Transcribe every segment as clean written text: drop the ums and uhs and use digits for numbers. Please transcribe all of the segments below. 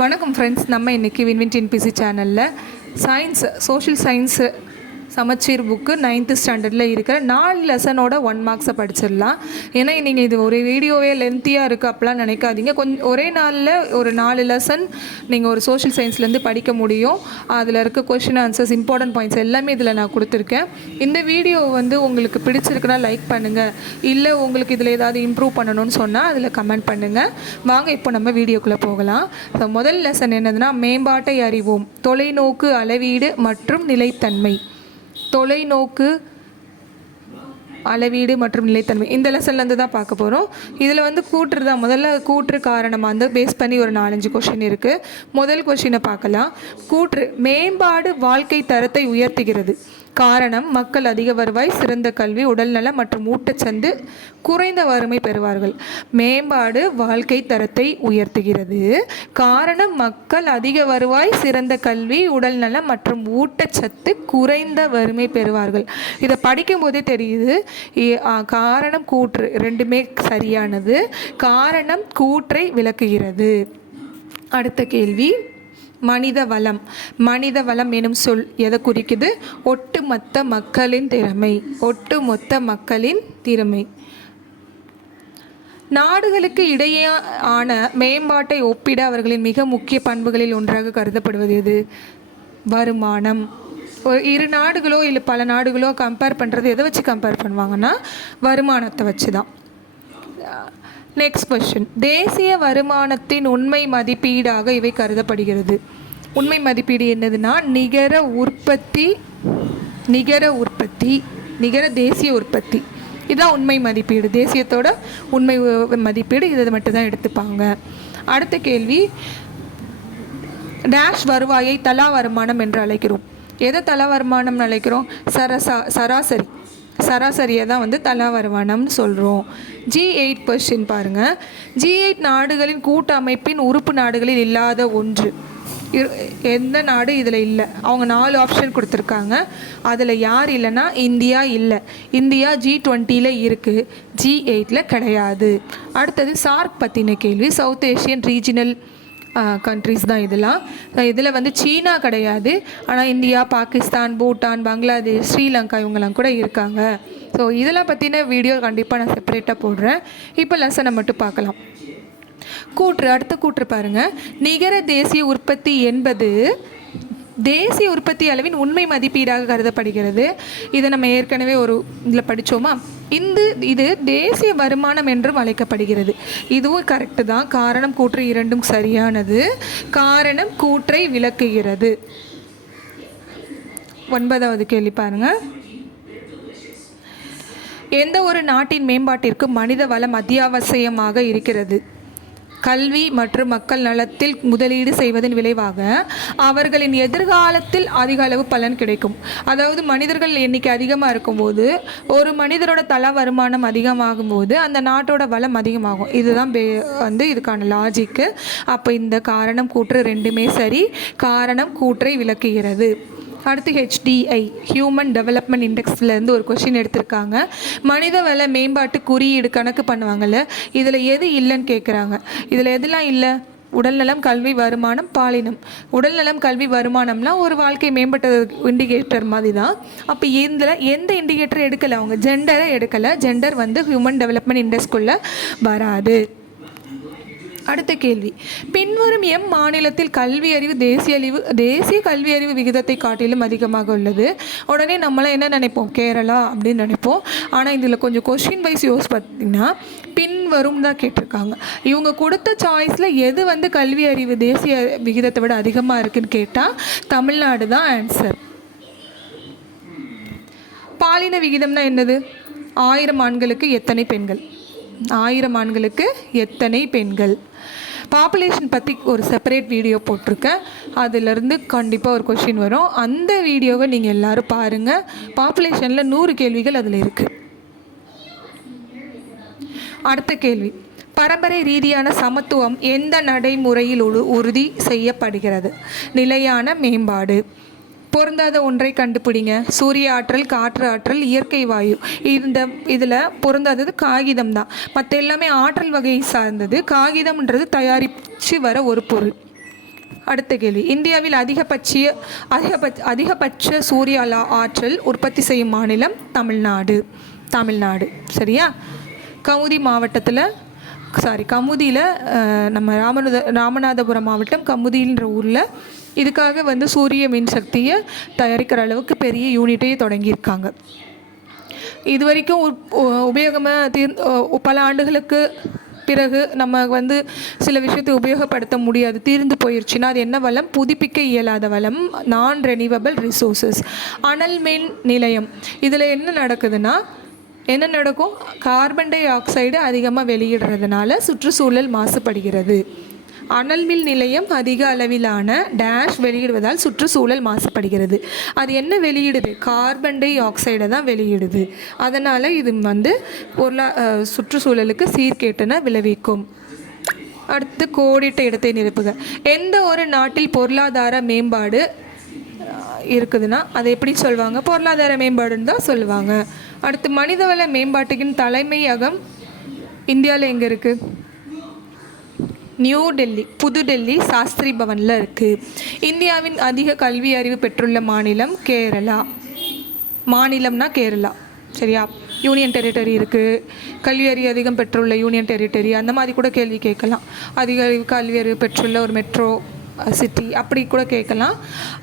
வணக்கம் ஃப்ரெண்ட்ஸ். நம்ம இன்றைக்கி வின்வின் டிஎன்பிஎஸ்சி சேனலில் சயின்ஸ் சோஷியல் சயின்ஸு சமச்சீர் புக்கு 9th ஸ்டாண்டர்டில் இருக்கிற 4 லெசனோட 1 மார்க்ஸை படிச்சிடலாம். ஏன்னா நீங்கள் இது ஒரு வீடியோவே லென்த்தியாக இருக்குது அப்படிலாம் நினைக்காதீங்க. கொஞ்சம் ஒரே நாளில் ஒரு 4 லெசன் நீங்கள் ஒரு சோஷியல் சயின்ஸ்லேருந்து படிக்க முடியும். அதில் இருக்க கொஷின் ஆன்சர்ஸ், இம்பார்ட்டன்ட் பாயிண்ட்ஸ் எல்லாமே இதில் நான் கொடுத்துருக்கேன். இந்த வீடியோ உங்களுக்கு பிடிச்சிருக்குன்னா லைக் பண்ணுங்கள், இல்லை உங்களுக்கு இதில் ஏதாவது இம்ப்ரூவ் பண்ணணும்னு சொன்னால் அதில் கமெண்ட் பண்ணுங்கள். வாங்க இப்போ நம்ம வீடியோக்குள்ளே போகலாம். ஸோ முதல் லெசன் என்னதுன்னா, மேம்பாட்டை அறிவோம், தொலைநோக்கு, அளவீடு மற்றும் நிலைத்தன்மை. தொலைநோக்கு, அளவீடு மற்றும் நிலைத்தன்மை இந்த லெசன்லேருந்து தான் பார்க்க போகிறோம். இதில் கூற்று தான் முதல்ல. கூற்று காரணமாக பேஸ் பண்ணி ஒரு 4-5 கொஷின் இருக்குது. முதல் கொஷினை பார்க்கலாம். கூற்று: மேம்பாடு வாழ்க்கை தரத்தை உயர்த்துகிறது. காரணம்: மக்கள் அதிக வருவாய், சிறந்த கல்வி, உடல்நலம் மற்றும் ஊட்டச்சத்து, குறைந்த வறுமை பெறுவார்கள். மேம்பாடு வாழ்க்கை தரத்தை உயர்த்துகிறது. காரணம்: மக்கள் அதிக வருவாய், சிறந்த கல்வி, உடல்நலம் மற்றும் ஊட்டச்சத்து, குறைந்த வறுமை பெறுவார்கள். இதை படிக்கும் போதே தெரியுது காரணம் கூற்று ரெண்டுமே சரியானது. காரணம் கூற்றை விளக்குகிறது. அடுத்த கேள்வி: மனித வளம். மனித வளம் எனும் சொல் எதை குறிக்குது? ஒட்டுமொத்த மக்களின் திறமை. ஒட்டுமொத்த மக்களின் திறமை. நாடுகளுக்கு இடையேயான மேம்பாட்டை ஒப்பிட அவர்களின் மிக முக்கிய பண்புகளில் ஒன்றாக கருதப்படுவது எது? வருமானம். இரு நாடுகளோ இல்லை பல நாடுகளோ கம்பேர் பண்ணுறது எதை வச்சு கம்பேர் பண்ணுவாங்கன்னா வருமானத்தை வச்சு தான். நெக்ஸ்ட் கொஸ்டின்: தேசிய வருமானத்தின் உண்மை மதிப்பீடாக இவை கருதப்படுகிறது. உண்மை மதிப்பீடு என்னதுன்னா, நிகர உற்பத்தி, நிகர தேசிய உற்பத்தி. இதுதான் உண்மை மதிப்பீடு. தேசியத்தோட உண்மை மதிப்பீடு இதை மட்டும் தான் எடுத்துப்பாங்க. அடுத்த கேள்வி: டேஷ் வருவாயை தலா வருமானம் என்று அழைக்கிறோம். எதை தலா வருமானம்னு அழைக்கிறோம்? சராசரியை தான் தலா வருமானம்னு சொல்கிறோம். G8 கொஸ்டின் பாருங்கள். G8 நாடுகளின் கூட்டமைப்பின் உறுப்பு நாடுகளில் இல்லாத ஒன்று. எந்த நாடு இதில் இல்லை? அவங்க 4 ஆப்ஷன் கொடுத்துருக்காங்க. அதில் யார் இல்லைன்னா இந்தியா இல்லை. இந்தியா G20 இருக்குது, G8 கிடையாது. அடுத்தது சார்க் பற்றின கேள்வி. சவுத் ஏஷியன் ரீஜினல் கண்ட்ரிஸ் தான் இதெல்லாம். இதில் சீனா கிடையாது, ஆனால் இந்தியா, பாகிஸ்தான், பூட்டான், பங்களாதேஷ், ஸ்ரீலங்கா இவங்கெல்லாம் கூட இருக்காங்க. ஸோ இதெல்லாம் பற்றின வீடியோ கண்டிப்பாக நான் செப்பரேட்டாக போடுறேன். இப்போ லெசனை மட்டும் பார்க்கலாம். கூற்று. அடுத்த கூற்று பாருங்கள். நிகர தேசிய உற்பத்தி என்பது தேசிய உற்பத்தி அளவின் உண்மை மதிப்பீடாக கருதப்படுகிறது. இதை நம்ம ஏற்கனவே ஒரு இதில் படித்தோமா? இது தேசிய வருமானம் என்றும் அழைக்கப்படுகிறது. இதுவும் கரெக்டு தான். காரணம் கூற்று இரண்டும் சரியானது. காரணம் கூற்றை விளக்குகிறது. 9வது கேள்வி பாருங்கள். எந்த ஒரு நாட்டின் மேம்பாட்டிற்கு மனித வளம் அத்தியாவசியமாக இருக்கிறது? கல்வி மற்றும் மக்கள் நலத்தில் முதலீடு செய்வதன் விளைவாக அவர்களின் எதிர்காலத்தில் அதிக அளவு பலன் கிடைக்கும். அதாவது மனிதர்கள் எண்ணிக்கை அதிகமாக இருக்கும்போது, ஒரு மனிதரோட தலா வருமானம் அதிகமாகும் போது அந்த நாட்டோட வளம் அதிகமாகும். இதுதான் இதுக்கான லாஜிக்கு. அப்போ இந்த காரணம் கூற்று ரெண்டுமே சரி. காரணம் கூற்றை விளக்குகிறது. அடுத்து HDI ஹியூமன் டெவலப்மெண்ட் இண்டெக்ஸ்லேருந்து ஒரு கொஷின் எடுத்திருக்காங்க. மனித வள மேம்பாட்டு குறியீடு கணக்கு பண்ணுவாங்கள்ல, இதில் எது இல்லைன்னு கேட்குறாங்க. இதில் எதெல்லாம் இல்லை? உடல்நலம், கல்வி, வருமானம், பாலினம். உடல்நலம், கல்வி, வருமானம்லாம் ஒரு வாழ்க்கை மேம்பட்ட இண்டிகேட்டர் மாதிரி தான். அப்போ இதில் எந்த இண்டிகேட்டர் எடுக்கலை? அவங்க ஜெண்டரை எடுக்கலை. ஜெண்டர் ஹியூமன் டெவலப்மெண்ட் இண்டெக்ஸ்குள்ளே வராது. அடுத்த கேள்வி: பின்வரும் மாநிலத்தில் கல்வி அறிவு தேசிய கல்வி அறிவு விகிதத்தை காட்டிலும் அதிகமாக உள்ளது. உடனே நம்மளாம் என்ன நினைப்போம்? கேரளா அப்படின்னு நினைப்போம். ஆனால் இதில் கொஞ்சம் கொஸ்டின் வைஸ் யோஸ் பார்த்தீங்கன்னா பின்வரும் தான் கேட்டிருக்காங்க. இவங்க கொடுத்த சாய்ஸில் எது கல்வி அறிவு தேசிய விகிதத்தை விட அதிகமாக இருக்குன்னு கேட்டால் தமிழ்நாடு தான் ஆன்சர். பாலின விகிதம்னா என்னது? 1000 ஆண்களுக்கு எத்தனை பெண்கள்? 1000 ஆண்களுக்கு எத்தனை பெண்கள்? பாப்புலேஷன் பற்றி ஒரு செப்பரேட் வீடியோ போட்டிருக்கேன். அதிலிருந்து கண்டிப்பாக ஒரு கொஷின் வரும். அந்த வீடியோவை நீங்கள் எல்லோரும் பாருங்கள். பாப்புலேஷனில் 100 கேள்விகள் அதில் இருக்குது. அடுத்த கேள்வி: பரம்பரை ரீதியான சமத்துவம் எந்த நடைமுறையில் உறுதி செய்யப்படுகிறது? நிலையான மேம்பாடு. பொருந்தாத ஒன்றை கண்டுபிடிங்க. சூரிய ஆற்றல், காற்று ஆற்றல், இயற்கை வாயு. இதில் பொருந்தாதது காகிதம் தான். மற்ற எல்லாமே ஆற்றல் வகையை சார்ந்தது. காகிதம்ன்றது தயாரித்து வர ஒரு பொருள். அடுத்த கேள்வி, இந்தியாவில் அதிகபட்ச சூரிய ஆற்றல் உற்பத்தி செய்யும் மாநிலம் தமிழ்நாடு. சரியா? கமுதியில் நம்ம ராமநாதபுரம் மாவட்டம் கமுதின்ற ஊரில் இதுக்காக வந்து சூரிய மின்சக்தியை தயாரிக்கிற அளவுக்கு பெரிய யூனிட்டையே தொடங்கியிருக்காங்க. இது வரைக்கும் உபயோகமாக பல ஆண்டுகளுக்கு பிறகு நம்ம வந்து சில விஷயத்தை உபயோகப்படுத்த முடியாது, தீர்ந்து போயிடுச்சுன்னா அது என்ன வளம்? புதுப்பிக்க இயலாத வளம், நான் ரெனியூவபிள் ரிசோர்ஸஸ். அனல் மின் நிலையம், இதில் என்ன நடக்கும்? கார்பன் டை ஆக்சைடு அதிகமாக வெளியிடுறதுனால சுற்றுச்சூழல் மாசுபடுகிறது. அனல் மின் நிலையம் அதிக அளவிலான டேஷ் வெளியிடுவதால் சுற்றுச்சூழல் மாசுபடுகிறது. அது என்ன வெளியிடுது? கார்பன் டை ஆக்சைடை தான் வெளியிடுது. அதனால் இது வந்து சுற்றுச்சூழலுக்கு சீர்கேட்டினை விளைவிக்கும். அடுத்து கோடிட்ட இடத்தை நிரப்புக. எந்த ஒரு நாட்டில் பொருளாதார மேம்பாடு இருக்குதுன்னா அதை எப்படி சொல்லுவாங்க? பொருளாதார மேம்பாடுன்னு தான் சொல்லுவாங்க. அடுத்து மனிதவள மேம்பாட்டுக்கின் தலைமையகம் இந்தியாவில் எங்கே இருக்குது? நியூ டெல்லி, புதுடெல்லி சாஸ்திரி பவனில் இருக்குது. இந்தியாவின் அதிக கல்வி அறிவு பெற்றுள்ள மாநிலம் கேரளா. மாநிலம்னா கேரளா. சரியா? யூனியன் டெரிட்டரி இருக்குது. கல்வி அறிவு அதிகம் பெற்றுள்ள யூனியன் டெரிட்டரி, அந்த மாதிரி கூட கேள்வி கேட்கலாம். அதிக கல்வி அறிவு பெற்றுள்ள ஒரு மெட்ரோ சிட்டி அப்படி கூட கேட்கலாம்.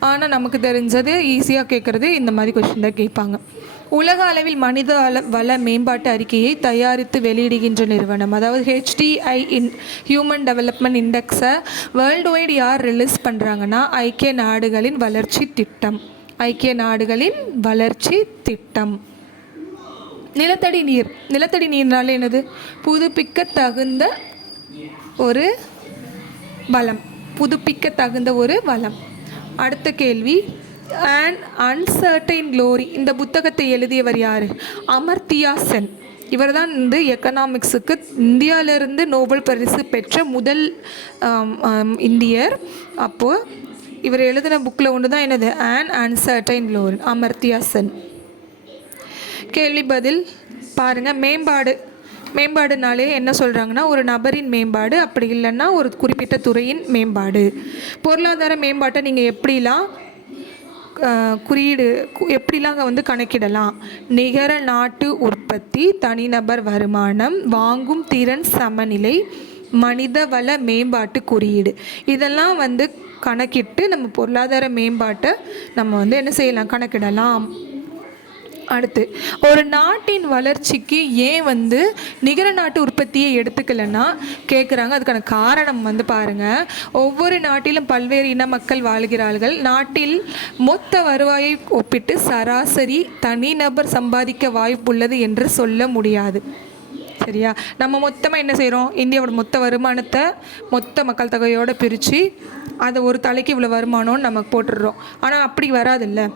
ஆனால் நமக்கு தெரிஞ்சது ஈஸியாக கேட்குறது இந்த மாதிரி கொஸ்டின் தான் கேட்பாங்க. உலக அளவில் மனித வள மேம்பாட்டு அறிக்கையை தயாரித்து வெளியிடுகின்ற நிறுவனம், அதாவது HDI ஹியூமன் டெவலப்மெண்ட் இண்டெக்ஸை வேர்ல்டு வைடு யார் ரிலீஸ் பண்ணுறாங்கன்னா ஐக்கிய நாடுகளின் வளர்ச்சி திட்டம். நிலத்தடி நீர்னால என்னது? புதுப்பிக்க தகுந்த ஒரு வளம். அடுத்த கேள்வி, அண்ட் அன்சர்டைன் க்ளோரி, இந்த புத்தகத்தை எழுதியவர் யார்? அமர்த்தியா சென். இவர் தான் வந்து எக்கனாமிக்ஸுக்கு இந்தியாவிலிருந்து நோபல் பரிசு பெற்ற முதல் இந்தியர். அப்போது இவர் எழுதின புக்கில் ஒன்று தான் என்னது? And uncertain glory, Amartya Sen. கேள்வி பதில் பாருங்கள். மேம்பாடுனாலே என்ன சொல்கிறாங்கன்னா ஒரு நபரின் மேம்பாடு, அப்படி இல்லைன்னா ஒரு குறிப்பிட்ட துறையின் மேம்பாடு. பொருளாதார மேம்பாட்டை நீங்கள் எப்படிலாம் வந்து கணக்கிடலாம்? நிகர நாட்டு உற்பத்தி, தனிநபர் வருமானம், வாங்கும் திறன் சமநிலை, மனித வள மேம்பாட்டு குறியீடு, இதெல்லாம் வந்து கணக்கிட்டு நம்ம பொருளாதார மேம்பாட்டை நம்ம வந்து என்ன செய்யலாம்? கணக்கிடலாம். அடுத்து, ஒரு நாட்டின் வளர்ச்சிக்கு ஏன் வந்து நிகர நாட்டு உற்பத்தியை எடுத்துக்கலைன்னா கேட்குறாங்க. அதுக்கான காரணம் வந்து பாருங்கள், ஒவ்வொரு நாட்டிலும் பல்வேறு இன மக்கள் வாழ்கிறார்கள். நாட்டில் மொத்த வருவாயை ஒப்பிட்டு சராசரி தனிநபர் சம்பாதிக்க வாய்ப்புள்ளது என்று சொல்ல முடியாது. சரியா? நம்ம மொத்தமாக என்ன செய்கிறோம்? இந்தியாவோட மொத்த வருமானத்தை மொத்த மக்கள் தொகையோடு பிரித்து அதை ஒரு தலைக்கு இவ்வளோ வருமானம்னு நமக்கு போட்டுடுறோம். ஆனால் அப்படி வராதில்ல.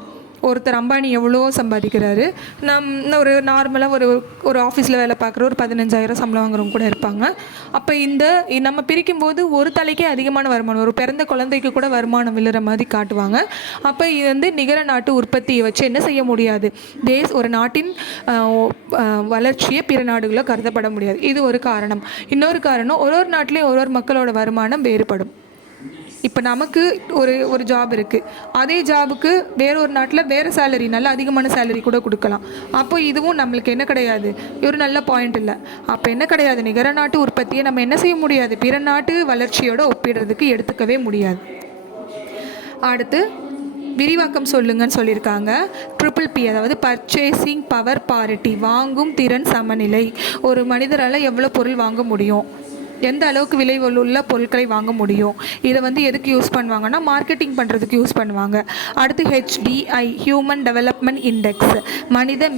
ஒருத்தர் அம்பானி எவ்வளோ சம்பாதிக்கிறாரு, ஒரு நார்மலாக ஒரு ஆஃபீஸில் வேலை பார்க்குற ஒரு 15,000 சம்பளம் வாங்குறவங்க கூட இருப்பாங்க. அப்போ நம்ம பிரிக்கும்போது ஒரு தலைக்கே அதிகமான வருமானம், ஒரு பிறந்த குழந்தைக்கு கூட வருமானம் விழுற மாதிரி காட்டுவாங்க. அப்போ இது வந்து நிகர நாட்டு உற்பத்தியை வச்சு என்ன செய்ய முடியாது? ஒரு நாட்டின் வளர்ச்சியை பிற நாடுகளில் கருதப்பட முடியாது. இது ஒரு காரணம். இன்னொரு காரணம், ஒரு நாட்டிலையும் ஒரு மக்களோட வருமானம் வேறுபடும். இப்போ நமக்கு ஒரு ஜாப் இருக்குது, அதே ஜாபுக்கு வேறொரு நாட்டில் வேறு சேலரி, நல்ல அதிகமான சேலரி கூட கொடுக்கலாம். அப்போ இதுவும் நம்மளுக்கு என்ன கிடையாது? ஒரு நல்ல பாயிண்ட் இல்லை. அப்போ என்ன கிடையாது? நிகர நாட்டு உற்பத்தியை நம்ம என்ன செய்ய முடியாது? பிற நாட்டு வளர்ச்சியோடு ஒப்பிடுறதுக்கு எடுத்துக்கவே முடியாது. அடுத்து விரிவாக்கம் சொல்லுங்கன்னு சொல்லியிருக்காங்க. PPP, அதாவது பர்ச்சேசிங் பவர் பாரிட்டி, வாங்கும் திறன் சமநிலை. ஒரு மனிதரால் எவ்வளோ பொருள் வாங்க முடியும், எந்த அளவுக்கு விலை உள்ள பொருட்களை வாங்க முடியும், இதை வந்து எதுக்கு யூஸ் பண்ணுவாங்கன்னா மார்க்கெட்டிங் பண்ணுறதுக்கு யூஸ் பண்ணுவாங்க. அடுத்து HDI ஹியூமன் டெவலப்மெண்ட் இண்டெக்ஸ், மனித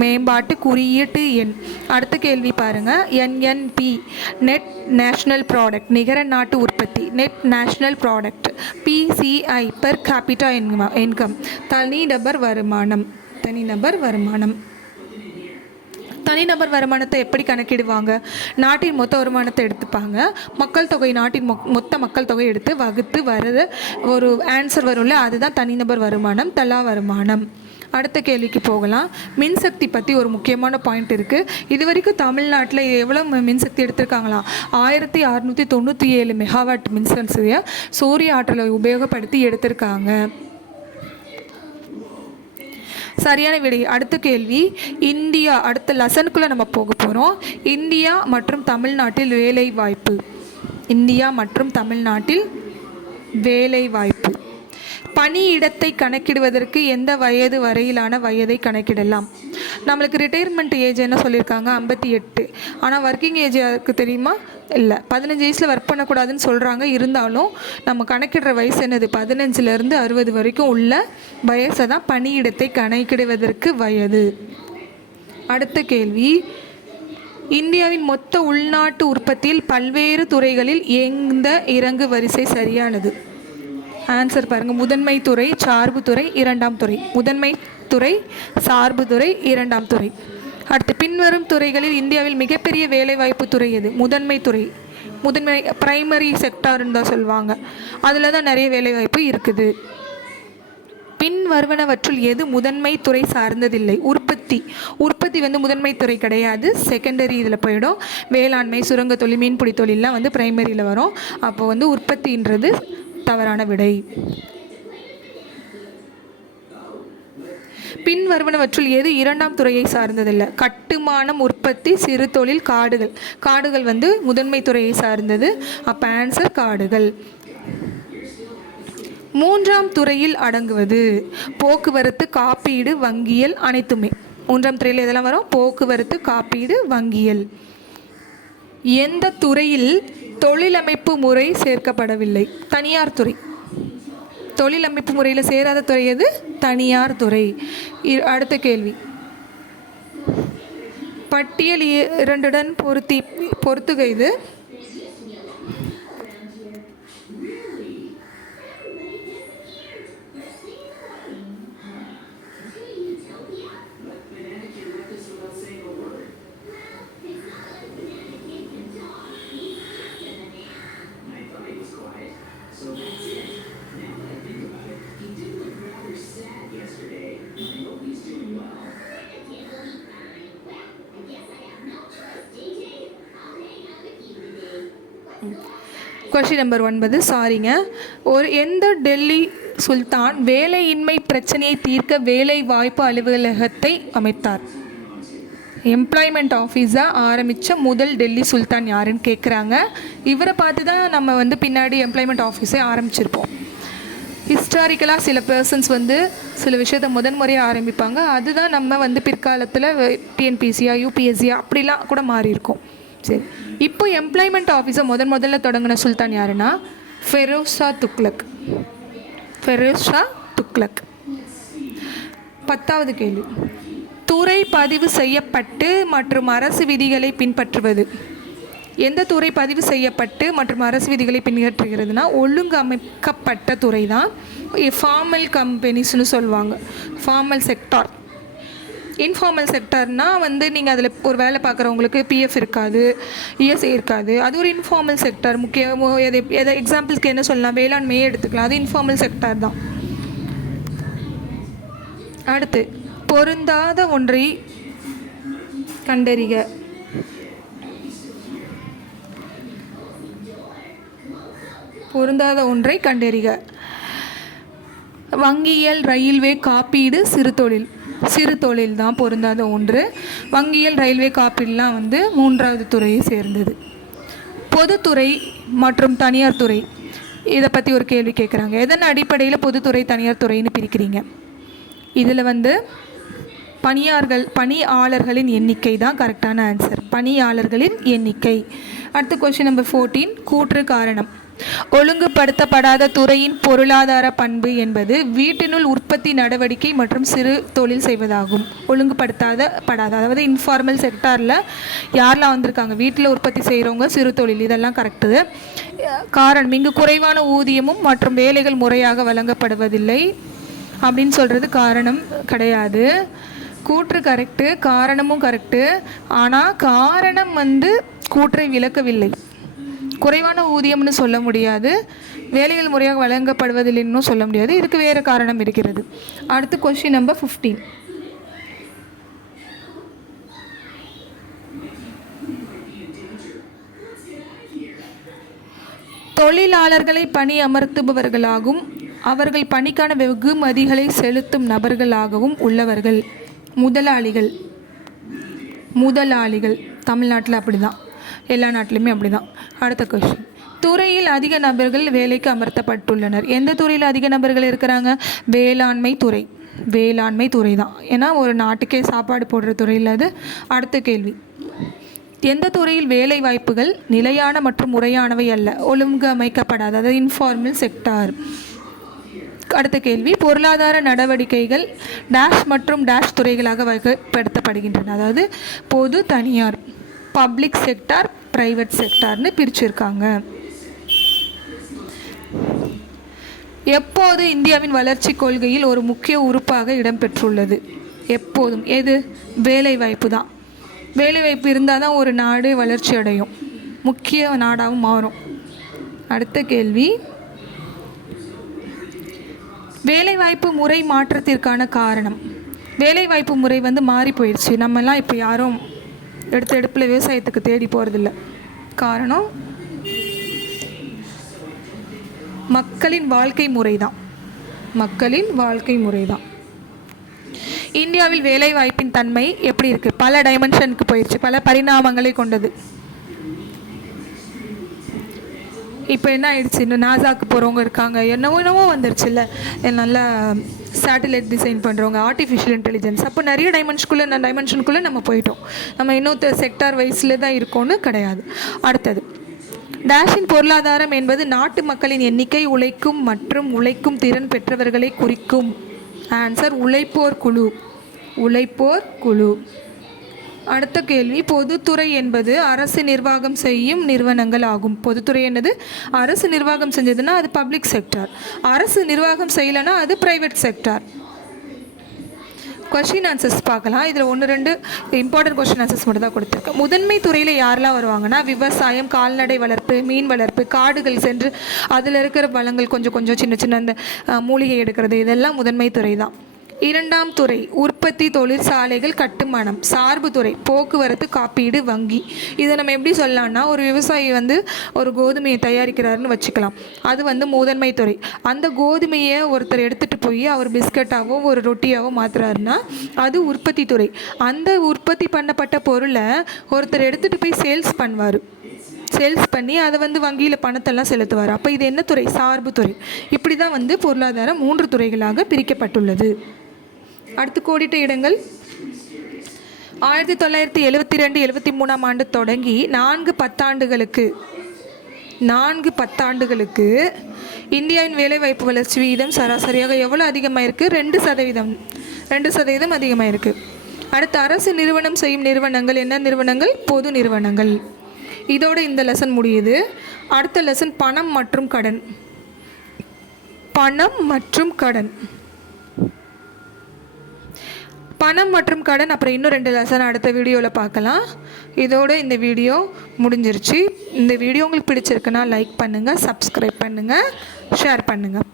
மேம்பாட்டு குறியீட்டு எண். அடுத்த கேள்வி பாருங்கள், NNP நெட் நேஷ்னல் ப்ராடக்ட், நிகர நாட்டு உற்பத்தி, net national product. PCI per capita income, தனிநபர் வருமானத்தை எப்படி கணக்கிடுவாங்க? நாட்டின் மொத்த வருமானத்தை எடுத்துப்பாங்க, நாட்டின் மொத்த மக்கள் தொகை எடுத்து வகுத்து வர்றது ஒரு ஆன்சர் வரும்ல, அதுதான் தனிநபர் வருமானம், தலா வருமானம். அடுத்த கேள்விக்கு போகலாம். மின்சக்தி பற்றி ஒரு முக்கியமான பாயிண்ட் இருக்குது. இது வரைக்கும் தமிழ்நாட்டில் எவ்வளோ மின்சக்தி எடுத்திருக்காங்களாம்? 1697 மெகாவாட் மின்சக்தியை சூரிய ஆற்றலை உபயோகப்படுத்தி எடுத்திருக்காங்க. சரியான விடை. அடுத்த கேள்வி, இந்தியா, அடுத்த லெசனுக்குள்ளே நம்ம போக போகிறோம். இந்தியா மற்றும் தமிழ்நாட்டில் வேலை வாய்ப்பு. இந்தியா மற்றும் தமிழ்நாட்டில் வேலை வாய்ப்பு. பணியிடத்தை கணக்கிடுவதற்கு எந்த வயது வரையிலான வயதை கணக்கிடலாம்? நம்மளுக்கு ரிட்டையர்மெண்ட் ஏஜ் என்ன சொல்லியிருக்காங்க? 58. ஆனால் ஒர்க்கிங் ஏஜ் யாருக்கு தெரியுமா? இல்லை, 15 வயசில் ஒர்க் பண்ணக்கூடாதுன்னு சொல்கிறாங்க. இருந்தாலும் நம்ம கணக்கிடுற வயசு என்னது? 15லேருந்து 60 வரைக்கும் உள்ள வயசை தான் பணியிடத்தை கணக்கிடுவதற்கு வயது. அடுத்த கேள்வி, இந்தியாவின் மொத்த உள்நாட்டு உற்பத்தியில் பல்வேறு துறைகளில் எந்த இறங்கு வரிசை சரியானது? ஆன்சர் பாருங்கள். முதன்மை துறை, சார்பு துறை, இரண்டாம் துறை. முதன்மை துறை, சார்பு துறை, இரண்டாம் துறை. அடுத்து, பின்வரும் துறைகளில் இந்தியாவில் மிகப்பெரிய வேலைவாய்ப்பு துறை எது? முதன்மை துறை. முதன்மை பிரைமரி செக்டார்னு தான் சொல்லுவாங்க. அதில் தான் நிறைய வேலைவாய்ப்பு இருக்குது. பின் வருவனவற்றுள் எது முதன்மை துறை சார்ந்ததில்லை? உற்பத்தி. உற்பத்தி முதன்மை துறை கிடையாது, செகண்டரி இதில் போயிடும். வேளாண்மை, சுரங்க தொழில், மீன்பிடி தொழிலெலாம் பிரைமரியில் வரும். அப்போ உற்பத்தின்றது தவறான விடை. பின் வருவனவற்றுள் எது இரண்டாம் துறையை சார்ந்ததில்லை? கட்டுமானம், உற்பத்தி, சிறு தொழில், காடுகள். காடுகள் முதன்மை துறையை சார்ந்தது. அப்போ ஆன்சர் காடுகள். மூன்றாம் துறையில் அடங்குவது போக்குவரத்து, காப்பீடு, வங்கியல், அனைத்துமே. மூன்றாம் துறையில் எதெல்லாம் வரும்? போக்குவரத்து, காப்பீடு, வங்கியல். எந்த துறையில் தொழிலமைப்பு முறை சேர்க்கப்படவில்லை? தனியார் துறை. தொழிலமைப்பு முறையில் சேராத துறை எது? தனியார் துறை. அடுத்த கேள்வி, பட்டியல் 2உடன் பொறுத்துக. இது கொஸ்டின் நம்பர் 9. சாரிங்க, எந்த டெல்லி சுல்தான் வேலையின்மை பிரச்சனையை தீர்க்க வேலை வாய்ப்பு அலுவலகத்தை அமைத்தார்? எம்ப்ளாய்மெண்ட் ஆஃபீஸை ஆரம்பித்த முதல் டெல்லி சுல்தான் யாருன்னு கேட்குறாங்க. இவரை பார்த்து தான் நம்ம பின்னாடி எம்ப்ளாய்மெண்ட் ஆஃபீஸை ஆரம்பிச்சிருப்போம். ஹிஸ்டாரிக்கலாக சில பர்சன்ஸ் சில விஷயத்தை முதன்முறையாக ஆரம்பிப்பாங்க. அதுதான் நம்ம பிற்காலத்தில் டிஎன்பிசியா, யூபிஎஸ்சியா அப்படிலாம் கூட மாறி இருக்கும். சரி, இப்போ எம்ப்ளாய்மெண்ட் ஆஃபீஸை முதல்ல தொடங்கின சுல்தான் யாருன்னா ஃபெரோஸ் ஷா துக்ளக். ஃபெரோஸ் ஷா துக்ளக். 10வது கேள்வி, துறை பதிவு செய்யப்பட்டு மற்றும் அரசு விதிகளை பின்பற்றுவது. எந்த துறை பதிவு செய்யப்பட்டு மற்றும் அரசு விதிகளை பின்பற்றுகிறதுனா ஒழுங்கமைக்கப்பட்ட துறை தான். ஃபார்மல் கம்பெனிஸ்னு சொல்லுவாங்க, ஃபார்மல் செக்டார். இன்ஃபார்மல் செக்டர்னால் நீங்கள் அதில் ஒரு வேலை பார்க்குறவங்களுக்கு பிஎஃப் இருக்காது, இஎஸ்ஐ இருக்காது. அது ஒரு இன்ஃபார்மல் செக்டர். எதை எக்ஸாம்பிள்ஸ்க்கு என்ன சொல்லலாம்? வேளாண்மையே எடுத்துக்கலாம், அது இன்ஃபார்மல் செக்டர் தான். அடுத்து, பொருந்தாத ஒன்றை கண்டறிக. பொருந்தாத ஒன்றை கண்டறிக. வங்கியல், ரயில்வே, காப்பீடு, சிறு தொழில். சிறு தொழில் தான் பொருந்தாத ஒன்று. வங்கியல், ரயில்வே, காப்பீடுலாம் 3வது துறையை சேர்ந்தது. பொதுத்துறை மற்றும் தனியார் துறை, இதை பற்றி ஒரு கேள்வி கேட்குறாங்க. எதன் அடிப்படையில் பொதுத்துறை, தனியார் துறைன்னு பிரிக்கிறீங்க? இதில் பணியாளர்களின் எண்ணிக்கை தான் கரெக்டான ஆன்சர். பணியாளர்களின் எண்ணிக்கை. அடுத்த கொஸ்டின் நம்பர் 14. கூற்று காரணம். ஒழுங்குபடுத்தப்படாத துறையின் பொருளாதார பண்பு என்பது வீட்டினுள் உற்பத்தி நடவடிக்கை மற்றும் சிறு தொழில் செய்வதாகும். ஒழுங்குபடுத்தாத அதாவது இன்ஃபார்மல் செக்டாரில் யாரெல்லாம் வந்திருக்காங்க? வீட்டில் உற்பத்தி செய்கிறவங்க, சிறு தொழில், இதெல்லாம் கரெக்டு. காரணம், இங்கு குறைவான ஊதியமும் மற்றும் வேலைகள் முறையாக வழங்கப்படுவதில்லை அப்படின்னு சொல்கிறது காரணம் கிடையாது. கூற்று கரெக்டு, காரணமும் கரெக்டு. ஆனால் காரணம் கூற்றை விளக்கவில்லை. குறைவான ஊதியம்னு சொல்ல முடியாது, வேலைகள் முறையாக வழங்கப்படுவதில்லைன்னு சொல்ல முடியாது. இதுக்கு வேறு காரணம் இருக்கிறது. அடுத்து கொஸ்டின் நம்பர் 15. தொழிலாளர்களை பணி அமர்த்துபவர்களாகவும் அவர்கள் பணிக்கான வெகுமதிகளை செலுத்தும் நபர்களாகவும் உள்ளவர்கள் முதலாளிகள். முதலாளிகள் தமிழ்நாட்டில் அப்படி தான், எல்லா நாட்டிலுமே அப்படி தான். அடுத்த கொஸ்டின். துறையில் அதிக நபர்கள் வேலைக்கு அமர்த்தப்பட்டுள்ளனர். எந்த துறையில் அதிக நபர்கள் இருக்கிறாங்க? வேளாண்மை துறை. வேளாண்மை துறை தான், ஏன்னா ஒரு நாட்டுக்கே சாப்பாடு போடுற துறையில் அது. அடுத்த கேள்வி. எந்த துறையில் வேலை வாய்ப்புகள் நிலையான மற்றும் முறையானவை அல்ல, ஒழுங்கு அமைக்கப்படாத, அதாவது இன்ஃபார்மல் செக்டார். அடுத்த கேள்வி. பொருளாதார நடவடிக்கைகள் டேஷ் மற்றும் டேஷ் துறைகளாக வகைப்படுத்தப்படுகின்றன. அதாவது பொது, தனியார், பப்ளிக் செக்டார், பிரைவேட் செக்டார்னு பிரிச்சிருக்காங்க. எப்போது இந்தியாவின் வளர்ச்சி கொள்கையில் ஒரு முக்கிய உறுப்பாக இடம்பெற்றுள்ளது? எப்போதும். எது? வேலைவாய்ப்பு தான். வேலைவாய்ப்பு இருந்தால் தான் ஒரு நாடு வளர்ச்சி அடையும், முக்கிய நாடாகவும் மாறும். அடுத்த கேள்வி. வேலைவாய்ப்பு முறை மாற்றத்திற்கான காரணம். வேலைவாய்ப்பு முறை மாறி போயிடுச்சு. நம்மெல்லாம் இப்போ யாரும் எடுப்பில் விவசாயத்துக்கு தேடி போகிறதில்ல. காரணம் மக்களின் வாழ்க்கை முறை தான். மக்களின் வாழ்க்கை முறை தான். இந்தியாவில் வேலைவாய்ப்பின் தன்மை எப்படி இருக்குது? பல டைமென்ஷனுக்கு போயிடுச்சு, பல பரிணாமங்களை கொண்டது. இப்போ என்ன ஆயிடுச்சு, இன்னும் நாசாக்கு போகிறவங்க இருக்காங்க, என்னவோ வந்துருச்சு இல்லை, நல்லா சேட்டலைட் டிசைன் பண்ணுறவங்க, ஆர்டிஃபிஷியல் இன்டெலிஜென்ஸ். அப்போ நிறைய டைமென்ஷனுக்குள்ளே நம்ம போயிட்டோம். நம்ம இன்னொரு செக்டார் வைஸில் தான் இருக்கோன்னு கிடையாது. அடுத்தது. டேஷின் பொருளாதாரம் என்பது நாட்டு மக்களின் எண்ணிக்கை, உழைக்கும் மற்றும் உழைக்கும் திறன் பெற்றவர்களை குறிக்கும். ஆன்சர் உழைப்போர் குழு. உழைப்போர் குழு. அடுத்த கேள்வி. பொதுத்துறை என்பது அரசு நிர்வாகம் செய்யும் நிறுவனங்கள் ஆகும். பொதுத்துறை என்னது? அரசு நிர்வாகம் செஞ்சதுன்னா அது பப்ளிக் செக்டார். அரசு நிர்வாகம் செய்யலைன்னா அது பிரைவேட் செக்டார். கொஸ்டின் ஆன்சர்ஸ் பார்க்கலாம். இதில் 1-2 இம்பார்ட்டன்ட் கொஸ்டின் ஆன்சர்ஸ் மட்டும் தான் கொடுத்துருக்கேன். முதன்மை துறையில் யாரெல்லாம் வருவாங்கன்னா விவசாயம், கால்நடை வளர்ப்பு, மீன் வளர்ப்பு, காடுகள் சென்று அதில் இருக்கிற வளங்கள் கொஞ்சம் சின்ன அந்த மூலிகை எடுக்கிறது, இதெல்லாம் முதன்மை துறை தான். இரண்டாம் துறை உற்பத்தி, தொழிற்சாலைகள், கட்டுமானம். சார்பு துறை போக்குவரத்து, காப்பீடு, வங்கி. இதை நம்ம எப்படி சொல்லலாம்னா, ஒரு விவசாயி ஒரு கோதுமையை தயாரிக்கிறாருன்னு வச்சுக்கலாம். அது முதன்மை துறை. அந்த கோதுமையை ஒருத்தர் எடுத்துகிட்டு போய் அவர் பிஸ்கட்டாவோ ஒரு ரொட்டியாவோ மாற்றுறாருன்னா அது உற்பத்தி துறை. அந்த உற்பத்தி பண்ணப்பட்ட பொருளை ஒருத்தர் எடுத்துகிட்டு போய் சேல்ஸ் பண்ணுவார். சேல்ஸ் பண்ணி அதை வங்கியில் பணத்தெல்லாம் செலுத்துவார். அப்போ இது என்ன துறை? சார்பு துறை. இப்படி தான் பொருளாதாரம் 3 துறைகளாக பிரிக்கப்பட்டுள்ளது. அடுத்து கோடிட்ட இடங்கள். 1972-73 ஆண்டு தொடங்கி 4 பத்தாண்டுகளுக்கு இந்தியாவின் வேலைவாய்ப்பு வளர்ச்சி வீதம் சராசரியாக எவ்வளோ அதிகமாக இருக்குது? 2% அதிகமாக இருக்குது. அடுத்து அரசு நிறுவனம் செய்யும் நிறுவனங்கள். என்ன நிறுவனங்கள்? பொது நிறுவனங்கள். இதோட இந்த லெசன் முடியுது. அடுத்த லெசன் பணம் மற்றும் கடன். பணம் மற்றும் கடன். பணம் மற்றும் கடன், அப்புறம் இன்னும் 2 லெசன் அடுத்த வீடியோவில் பார்க்கலாம். இதோட இந்த வீடியோ முடிஞ்சிருச்சு. இந்த வீடியோ உங்களுக்கு பிடிச்சிருக்குன்னா லைக் பண்ணுங்கள், சப்ஸ்கிரைப் பண்ணுங்கள், ஷேர் பண்ணுங்கள்.